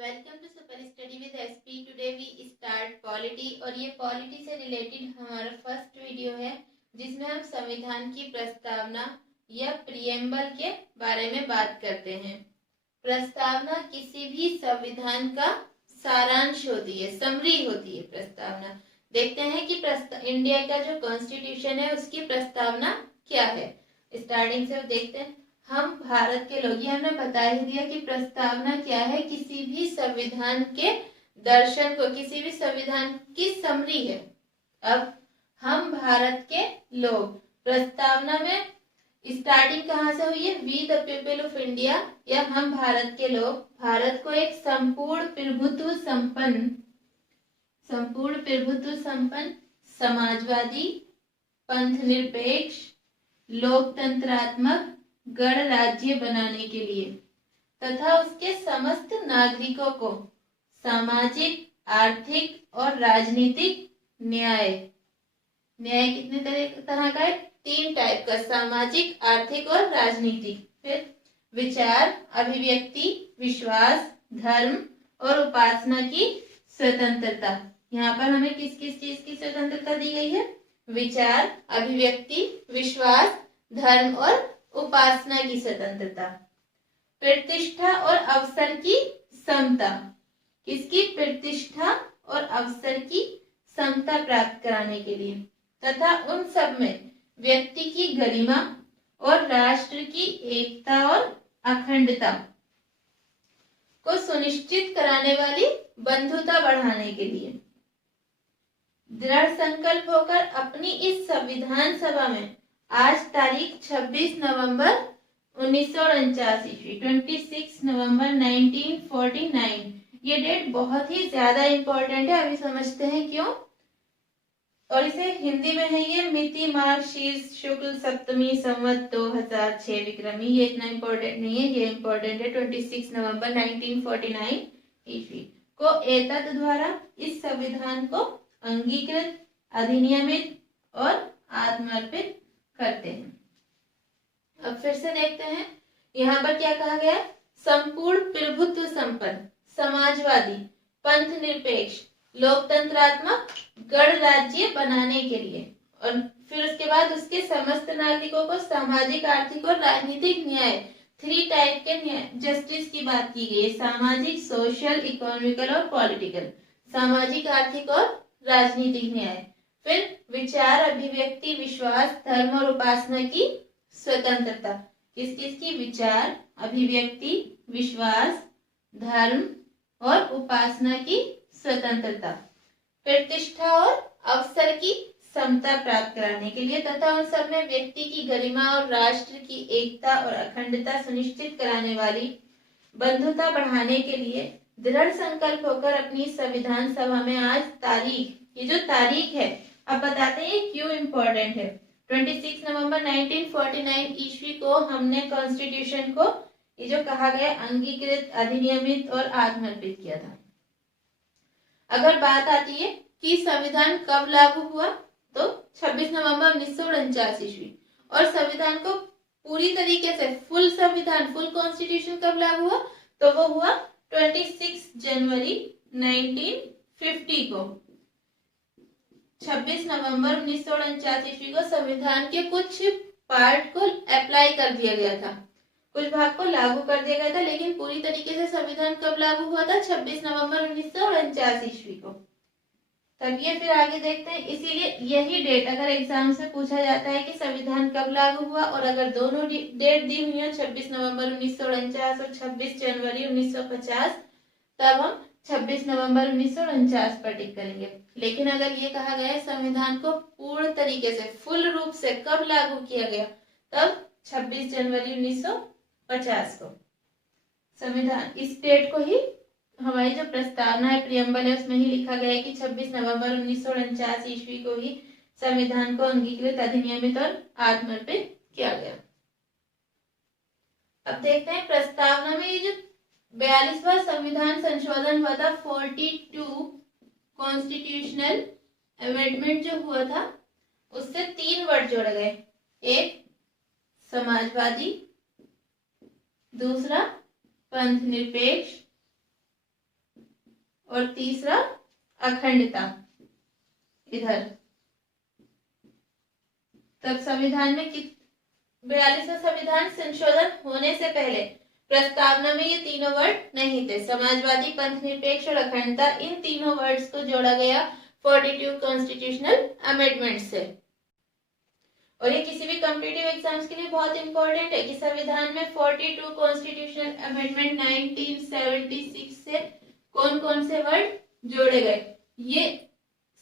Welcome to super study with SP. Today we start polity और ये polity से related हमारा फर्स्ट वीडियो है जिसमें हम संविधान की प्रस्तावना या प्रियम्बल के बारे में बात करते हैं। प्रस्तावना किसी भी संविधान का सारांश होती है, समरी होती है प्रस्तावना। देखते हैं कि इंडिया का जो कॉन्स्टिट्यूशन है उसकी प्रस्तावना क्या है। स्टार्टिंग से देखते हैं। हम भारत के लोग, ये हमने बता ही दिया कि प्रस्तावना क्या है। किसी भी संविधान के दर्शन को, किसी भी संविधान की समरी है। अब हम भारत के लोग, प्रस्तावना में स्टार्टिंग कहाँ से हुई है? We the people of India या हम भारत के लोग भारत को एक संपूर्ण प्रभुत्व संपन्न समाजवादी, पंथ निरपेक्ष, लोकतंत्रात्मक गणराज्य बनाने के लिए तथा उसके समस्त नागरिकों को सामाजिक, आर्थिक और राजनीतिक न्याय कितने तरह का है? 3 टाइप का, सामाजिक, आर्थिक और राजनीतिक। फिर विचार, अभिव्यक्ति, विश्वास, धर्म और उपासना की स्वतंत्रता। यहाँ पर हमें किस किस चीज की स्वतंत्रता दी गई है? विचार, अभिव्यक्ति, विश्वास, धर्म और उपासना की स्वतंत्रता। प्रतिष्ठा और अवसर की समता, किसकी? प्रतिष्ठा और अवसर की समता प्राप्त कराने के लिए तथा उन सब में व्यक्ति की गरिमा और राष्ट्र की एकता और अखंडता को सुनिश्चित कराने वाली बंधुता बढ़ाने के लिए दृढ़ संकल्प होकर अपनी इस संविधान सभा में आज तारीख 26 नवंबर 1949 ईस्वी, 26 नवंबर 1949, ये डेट बहुत ही ज्यादा इंपॉर्टेंट है। अभी समझते हैं क्यों। और इसे हिंदी में है ये मिति माघ शीर्ष शुक्ल सप्तमी संवत 2006 विक्रमी। ये इतना इंपॉर्टेंट नहीं है, ये इंपॉर्टेंट है 26 नवंबर 1949 ईस्वी को एतत् द्वारा इस संविधान को अंगीकृत, अधिनियमित और आत्मर्पित करते हैं। अब फिर से देखते हैं यहाँ पर क्या कहा गया? संपूर्ण प्रभुत्व संपन्न, समाजवादी, पंथ निरपेक्ष, लोकतंत्रात्मक गणराज्य बनाने के लिए और फिर उसके बाद उसके समस्त नागरिकों को सामाजिक, आर्थिक और राजनीतिक न्याय, 3 टाइप के जस्टिस की बात की गई है। सामाजिक, सोशल, इकोनॉमिकल और पॉलिटिकल। सामाजिक, आर्थिक और राजनीतिक न्याय। फिर विचार, अभिव्यक्ति, विश्वास, धर्म और उपासना की स्वतंत्रता। किस किस की? विचार, अभिव्यक्ति, विश्वास, धर्म और उपासना की स्वतंत्रता। प्रतिष्ठा और अवसर की समता प्राप्त कराने के लिए तथा उन सब में व्यक्ति की गरिमा और राष्ट्र की एकता और अखंडता सुनिश्चित कराने वाली बंधुता बढ़ाने के लिए दृढ़ संकल्प होकर अपनी संविधान सभा में आज तारीख, ये जो तारीख है अब बताते हैं क्यों इम्पोर्टेंट है। 26 नवंबर 1949 ईस्वी को हमने कॉन्स्टिट्यूशन को, ये जो कहा गया, अंगीकृत, अधिनियमित और आत्मर्पित किया था। अगर बात आती है कि संविधान कब लागू हुआ तो 26 नवंबर 1949 ईस्वी। और संविधान को पूरी तरीके से फुल संविधान, फुल कॉन्स्टिट्यूशन कब लागू हुआ तो वो हुआ 26 जनवरी 1950 को। 26 नवंबर 1949 ईस्वी को संविधान के कुछ पार्ट को अप्लाई कर दिया गया था, कुछ भाग को लागू कर दिया गया था, लेकिन पूरी तरीके से संविधान कब लागू हुआ था? 26 नवंबर 1949 ईस्वी को। तब ये फिर आगे देखते हैं। इसीलिए यही डेट अगर एग्जाम से पूछा जाता है कि संविधान कब लागू हुआ और अगर दोनों डेट दी हुई है 26 नवंबर 1949 और 26 जनवरी 1950, तब हम 26 नवंबर 1949 पर टिक करेंगे। लेकिन अगर ये कहा गया है संविधान को पूर्ण तरीके से, फुल रूप से कब लागू किया गया, तब 26 जनवरी 1950 को। संविधान इस डेट को ही हमारी जो प्रस्तावना है, प्रियम्बल है, उसमें ही लिखा गया है कि 26 नवंबर 1949 ईस्वी को ही संविधान को अंगीकृत, अधिनियमित और आत्मर्पित किया गया। अब देखते हैं प्रस्तावना में ये जो 42वां संविधान संशोधन हुआ था, 42 कॉन्स्टिट्यूशनल अमेंडमेंट जो हुआ था, उससे 3 वर्ड जोड़े गए। एक समाजवादी, दूसरा पंथ निरपेक्ष और तीसरा अखंडता इधर। तब संविधान में 42वां संविधान संशोधन होने से पहले प्रस्तावना में ये तीनों वर्ड नहीं थे, समाजवादी, पंथ निरपेक्ष और अखंडता। इन तीनों वर्ड्स को जोड़ा गया 42 कॉन्स्टिट्यूशनल अमेंडमेंट से। और ये किसी भी कॉम्पिटिटिव एग्जाम्स के लिए बहुत इंपॉर्टेंट है कि संविधान में 42 कॉन्स्टिट्यूशनल अमेंडमेंट 1976 से कौन कौन से वर्ड जोड़े गए। ये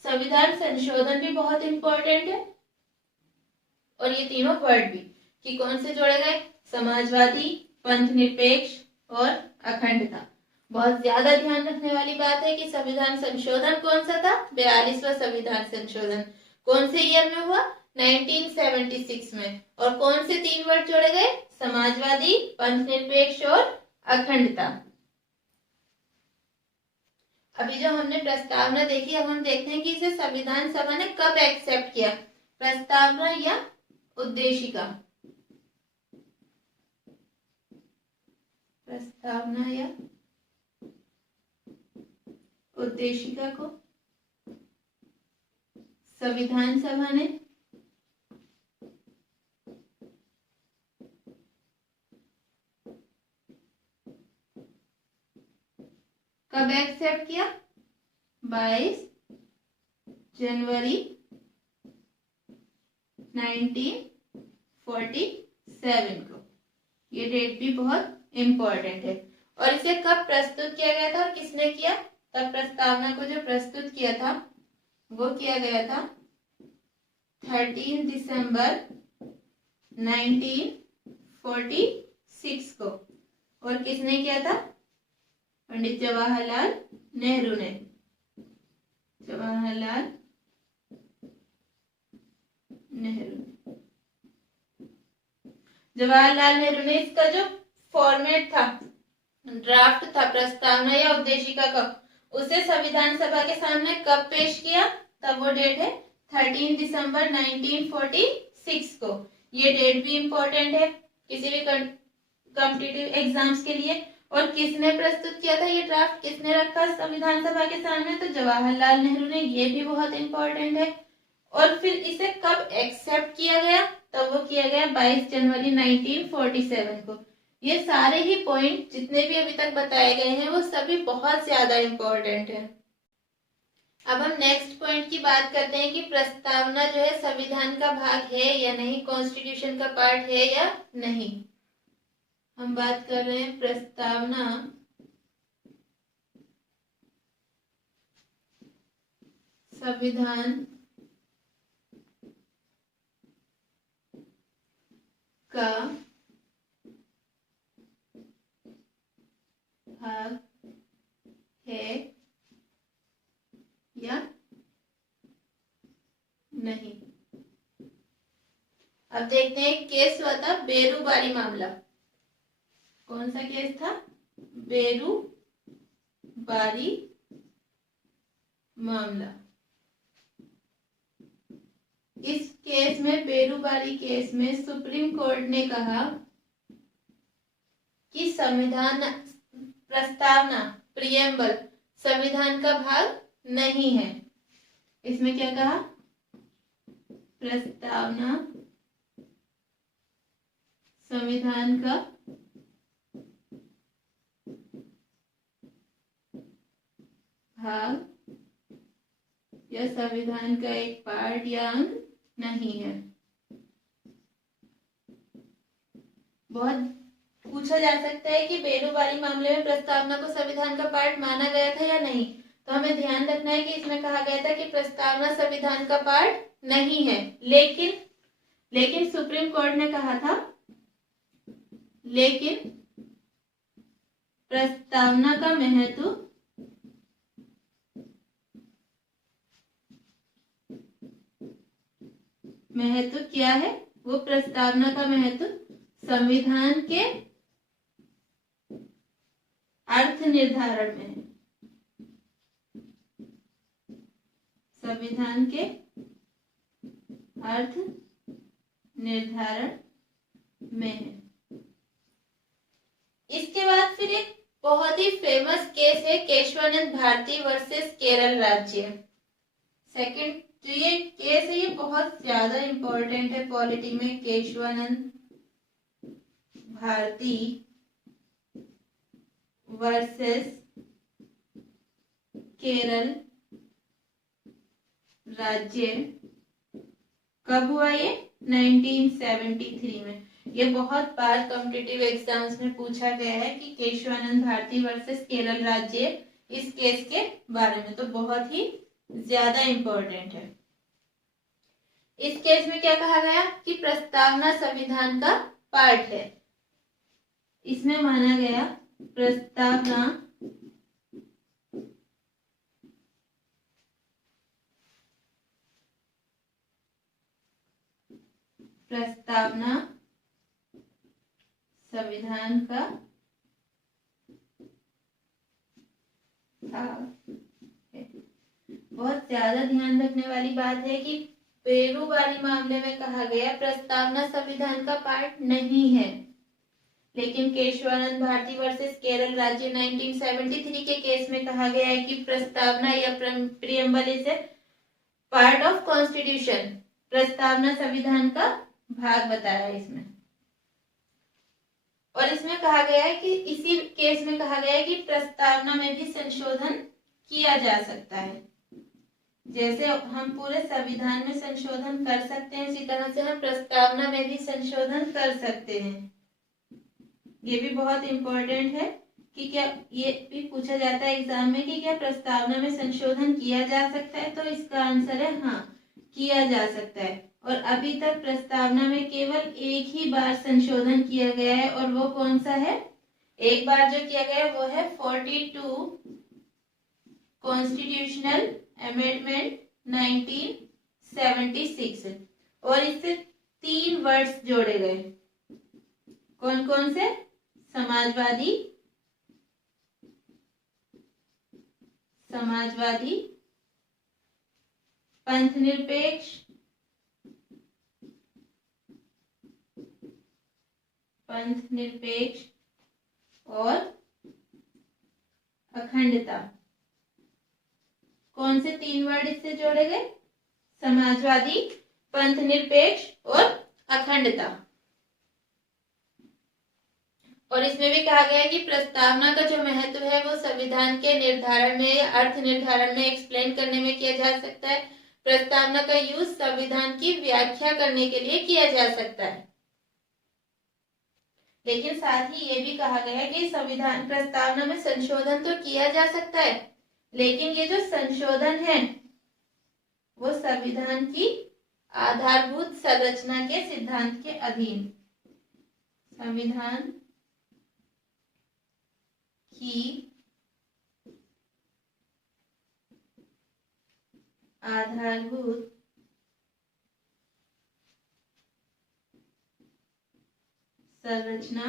संविधान संशोधन भी बहुत इंपॉर्टेंट है और ये तीनों वर्ड भी कि कौन से जोड़े गए, समाजवादी, पंथ निरपेक्ष और अखंडता। बहुत ज्यादा ध्यान रखने वाली बात है कि संविधान संशोधन कौन सा था, 42वां संविधान संशोधन कौन से ईयर में हुआ, 1976 में। और कौन से तीन वर्ड जोड़े गए, समाजवादी, पंथ निरपेक्ष और अखंडता। अभी जो हमने प्रस्तावना देखी, अब हम देखते हैं कि इसे संविधान सभा ने कब एक्सेप्ट किया, प्रस्तावना या उद्देशिका। प्रस्तावना या उद्देशिका को संविधान सभा ने कब एक्सेप्ट किया, 22 जनवरी 1947 को। ये डेट भी बहुत इंपॉर्टेंट है। और इसे कब प्रस्तुत किया गया था और किसने किया, तब प्रस्तावना को जो प्रस्तुत किया था वो किया गया था 13 दिसंबर 1946 को। और किसने किया था, पंडित जवाहरलाल नेहरू ने। जवाहरलाल नेहरू ने इसका जो फॉर्मेट था, ड्राफ्ट था प्रस्तावना या उद्देशिका का, उसे संविधान सभा के सामने कब पेश किया, तब वो डेट है 13 दिसंबर 1946 को। ये डेट भी इंपॉर्टेंट है किसी भी कॉम्पिटिटिव एग्जाम्स के लिए। और किसने प्रस्तुत किया था ये ड्राफ्ट, किसने रखा संविधान सभा के सामने, तो जवाहरलाल नेहरू ने। ये भी बहुत इंपॉर्टेंट है। और फिर इसे कब एक्सेप्ट किया गया, तब वो किया गया 22 जनवरी 1947 को। ये सारे ही पॉइंट जितने भी अभी तक बताए गए हैं वो सभी बहुत ज्यादा इंपॉर्टेंट है। अब हम नेक्स्ट पॉइंट की बात करते हैं कि प्रस्तावना जो है संविधान का भाग है या नहीं, कॉन्स्टिट्यूशन का पार्ट है या नहीं। हम बात कर रहे हैं प्रस्तावना संविधान का भाग है या नहीं। अब देखते हैं केस हुआ था बेरूबारी मामला। कौन सा केस था, बेरूबारी मामला। इस केस में, बेरूबारी केस में सुप्रीम कोर्ट ने कहा कि संविधान प्रस्तावना प्रियम्बल संविधान का भाग नहीं है। इसमें क्या कहा, प्रस्तावना संविधान का भाग या संविधान का एक पार्ट या अंग नहीं है। बहुत पूछा जा सकता है कि बेरूबारी मामले में प्रस्तावना को संविधान का पार्ट माना गया था या नहीं। तो हमें ध्यान रखना है कि इसमें कहा गया था कि प्रस्तावना संविधान का पार्ट नहीं है, लेकिन सुप्रीम कोर्ट ने कहा था, लेकिन प्रस्तावना का महत्व क्या है, वो प्रस्तावना का महत्व संविधान के अर्थ निर्धारण में है। संविधान के अर्थ निर्धारण में है। इसके बाद फिर एक बहुत ही फेमस केस है केशवानंद भारती वर्सेस केरल राज्य। सेकंड जो ये केस है ये बहुत ज्यादा इंपॉर्टेंट है पॉलिटी में। केशवानंद भारती वर्सेस केरल राज्य कब हुआ ये? 1973 में। ये बहुत बार कॉम्पिटिटिव एग्जाम्स में पूछा गया है कि केशवानंद भारती वर्सेस केरल राज्य, इस केस के बारे में, तो बहुत ही ज्यादा इंपॉर्टेंट है। इस केस में क्या कहा गया कि प्रस्तावना संविधान का पार्ट है। इसमें माना गया प्रस्तावना संविधान का बहुत ज्यादा ध्यान रखने वाली बात है कि बेरूबारी मामले में कहा गया प्रस्तावना संविधान का पार्ट नहीं है, लेकिन केशवानंद भारती वर्सेस केरल राज्य 1973 के केस में कहा गया है कि प्रस्तावना या preamble is a part of constitution. प्रस्तावना संविधान का भाग बताया इसमें। और इसमें कहा गया है कि इसी केस में कहा गया है कि प्रस्तावना में भी संशोधन किया जा सकता है। जैसे हम पूरे संविधान में संशोधन कर सकते हैं, इसी तरह से हम प्रस्तावना में भी संशोधन कर सकते हैं। ये भी बहुत इंपॉर्टेंट है कि क्या ये भी पूछा जाता है एग्जाम में कि क्या प्रस्तावना में संशोधन किया जा सकता है, तो इसका आंसर है हाँ, किया जा सकता है। और अभी तक प्रस्तावना में केवल एक ही बार संशोधन किया गया है, और वो कौन सा है? एक बार जो किया गया वो है 42 कॉन्स्टिट्यूशनल अमेंडमेंट 1976, और इससे 3 वर्ड्स जोड़े गए। कौन कौन से? समाजवादी, पंथनिरपेक्ष, और अखंडता। कौन से 3 वर्ड इससे जोड़े गए? समाजवादी, पंथनिरपेक्ष और अखंडता। और इसमें भी कहा गया है कि प्रस्तावना का जो महत्व है वो संविधान के निर्धारण में या अर्थ निर्धारण में एक्सप्लेन करने में किया जा सकता है। प्रस्तावना का यूज संविधान की व्याख्या करने के लिए किया जा सकता है। लेकिन साथ ही ये भी कहा गया है कि संविधान प्रस्तावना में संशोधन तो किया जा सकता है, लेकिन ये जो संशोधन है वो संविधान की आधारभूत संरचना के सिद्धांत के अधीन, संविधान की आधारभूत संरचना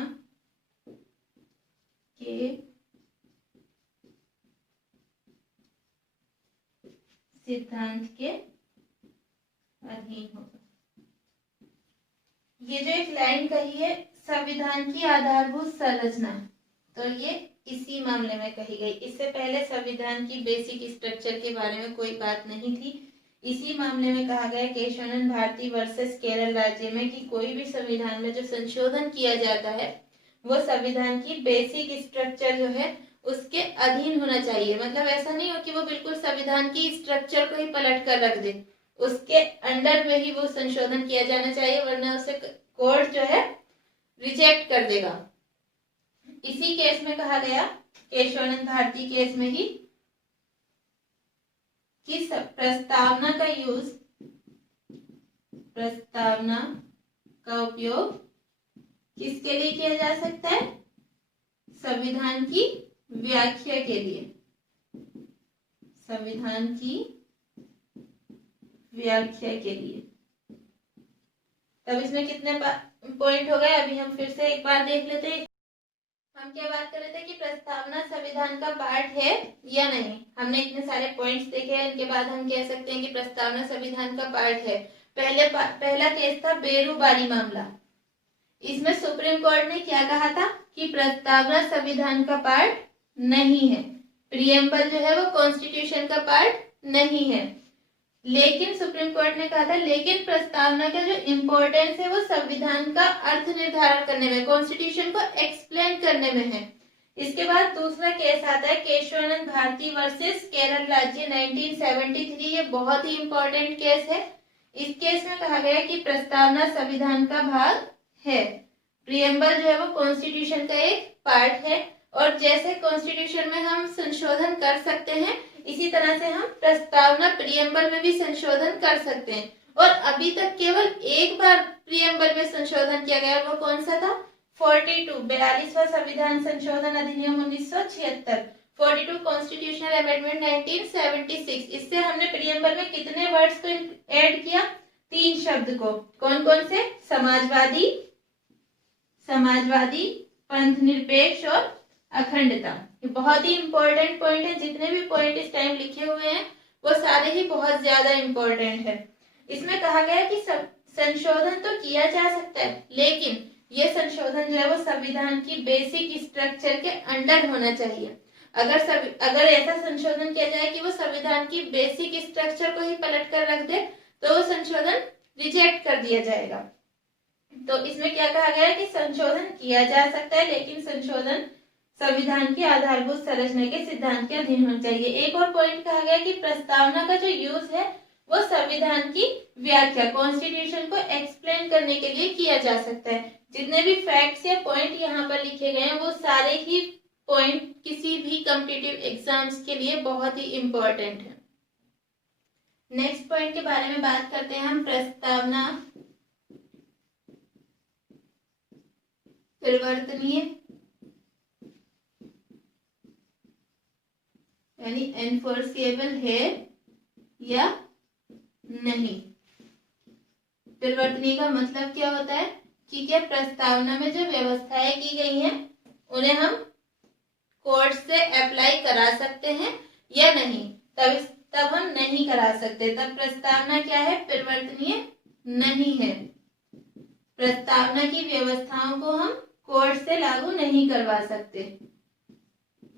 के सिद्धांत के अधीन होगा। ये जो एक लाइन कही है संविधान की आधारभूत संरचना, तो ये इसी मामले में कही गई। इससे पहले संविधान की बेसिक स्ट्रक्चर के बारे में कोई बात नहीं थी। इसी मामले में कहा गया केशवानंद भारती वर्सेस केरल राज्य में कि कोई भी संविधान में जो संशोधन किया जाता है वो संविधान की बेसिक स्ट्रक्चर जो है उसके अधीन होना चाहिए। मतलब ऐसा नहीं हो कि वो बिल्कुल संविधान की स्ट्रक्चर को ही पलट कर रख दे, उसके अंडर में ही वो संशोधन किया जाना चाहिए, वरना उसे कोर्ट जो है रिजेक्ट कर देगा। इसी केस में कहा गया, केशवानंद भारती केस में ही, कि प्रस्तावना का उपयोग किसके लिए किया जा सकता है? संविधान की व्याख्या के लिए, संविधान की व्याख्या के लिए। तब इसमें कितने पॉइंट हो गए? अभी हम फिर से एक बार देख लेते हैं। हम क्या बात कर रहे थे कि प्रस्तावना संविधान का पार्ट है या नहीं। हमने इतने सारे पॉइंट्स देखे हैं, इनके बाद हम कह सकते हैं कि प्रस्तावना संविधान का पार्ट है। पहला केस था बेरूबारी मामला। इसमें सुप्रीम कोर्ट ने क्या कहा था कि प्रस्तावना संविधान का पार्ट नहीं है। प्रियम्बल जो है वो कॉन्स्टिट्यूशन का पार्ट नहीं है। लेकिन सुप्रीम कोर्ट ने कहा था लेकिन प्रस्तावना का जो इम्पोर्टेंस है वो संविधान का अर्थ निर्धारण करने में, कॉन्स्टिट्यूशन को एक्सप्लेन करने में है। इसके बाद दूसरा केस आता है केशवानंद भारती वर्सेस केरल राज्य 1973। ये बहुत ही इंपॉर्टेंट केस है। इस केस में कहा गया कि प्रस्तावना संविधान का भाग है। प्रियम्बल जो है वो कॉन्स्टिट्यूशन का एक पार्ट है और जैसे कॉन्स्टिट्यूशन में हम संशोधन कर सकते हैं इसी तरह से हम प्रस्तावना प्रियम्बल में भी संशोधन कर सकते हैं। और अभी तक केवल एक बार प्रियम्बल में संशोधन किया गया, वो कौन सा था? 42वां संविधान संशोधन अधिनियम 1976, 42 कॉन्स्टिट्यूशनल अमेंडमेंट 1976। इससे हमने प्रियम्बल में कितने वर्ड्स को ऐड किया? 3 शब्द को। कौन कौन से? समाजवादी, पंथ निरपेक्ष और अखंडता। ये बहुत ही इंपॉर्टेंट पॉइंट है। जितने भी पॉइंट इस टाइम लिखे हुए हैं वो सारे ही बहुत ज्यादा इंपॉर्टेंट है। इसमें कहा गया है कि संशोधन तो किया जा सकता है लेकिन ये संशोधन जो है वो संविधान की बेसिक स्ट्रक्चर के अंडर होना चाहिए। अगर ऐसा संशोधन किया जाए कि वो संविधान की बेसिक स्ट्रक्चर को ही पलट कर रख दे तो वो संशोधन रिजेक्ट कर दिया जाएगा। तो इसमें क्या कहा गया है कि संशोधन किया जा सकता है लेकिन संशोधन संविधान की आधारभूत संरचना के सिद्धांत के अधीन होना चाहिए। एक और पॉइंट कहा गया कि प्रस्तावना का जो यूज है वो संविधान की व्याख्या, कॉन्स्टिट्यूशन को एक्सप्लेन करने के लिए किया जा सकता है। जितने भी फैक्ट्स या पॉइंट यहाँ पर लिखे गए हैं वो सारे ही पॉइंट किसी भी कॉम्पिटिटिव एग्जाम्स के लिए बहुत ही इंपॉर्टेंट है। नेक्स्ट पॉइंट के बारे में बात करते हैं हम, प्रस्तावना परिवर्तनीय यानी एनफोर्सेबल है या नहीं। परिवर्तनीय का मतलब क्या होता है कि क्या प्रस्तावना में जो व्यवस्थाएं की गई हैं उन्हें हम कोर्ट से अप्लाई करा सकते हैं या नहीं। तब हम नहीं करा सकते, तब प्रस्तावना क्या है? परिवर्तनीय नहीं है। प्रस्तावना की व्यवस्थाओं को हम कोर्ट से लागू नहीं करवा सकते।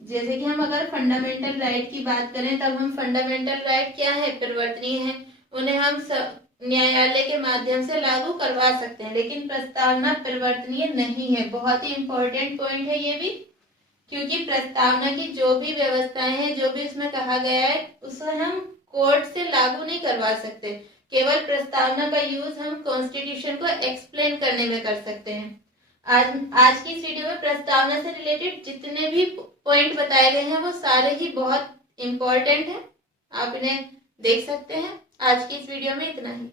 जैसे कि हम अगर फंडामेंटल राइट की बात करें तब हम फंडामेंटल राइट क्या है? परिवर्तनीय है, उन्हें हम न्यायालय के माध्यम से लागू करवा सकते हैं। लेकिन प्रस्तावना परिवर्तनीय नहीं है। बहुत ही इंपॉर्टेंट पॉइंट है ये भी, क्योंकि प्रस्तावना की जो भी व्यवस्थाएं हैं, जो भी उसमें कहा गया है उसे हम कोर्ट से लागू नहीं करवा सकते। केवल प्रस्तावना का यूज हम कॉन्स्टिट्यूशन को एक्सप्लेन करने में कर सकते हैं। आज की इस वीडियो में प्रस्तावना से रिलेटेड जितने भी पॉइंट बताए गए हैं वो सारे ही बहुत इंपॉर्टेंट हैं, आप इन्हें देख सकते हैं। आज की इस वीडियो में इतना ही।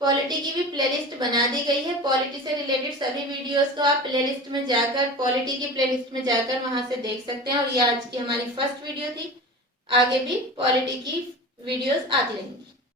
पॉलिटी की भी प्लेलिस्ट बना दी गई है। पॉलिटी से रिलेटेड सभी वीडियोस को आप प्लेलिस्ट में जाकर, पॉलिटी की प्लेलिस्ट में जाकर वहां से देख सकते हैं। और ये आज की हमारी फर्स्ट वीडियो थी। आगे भी पॉलिटी की वीडियोस आती रहेंगी।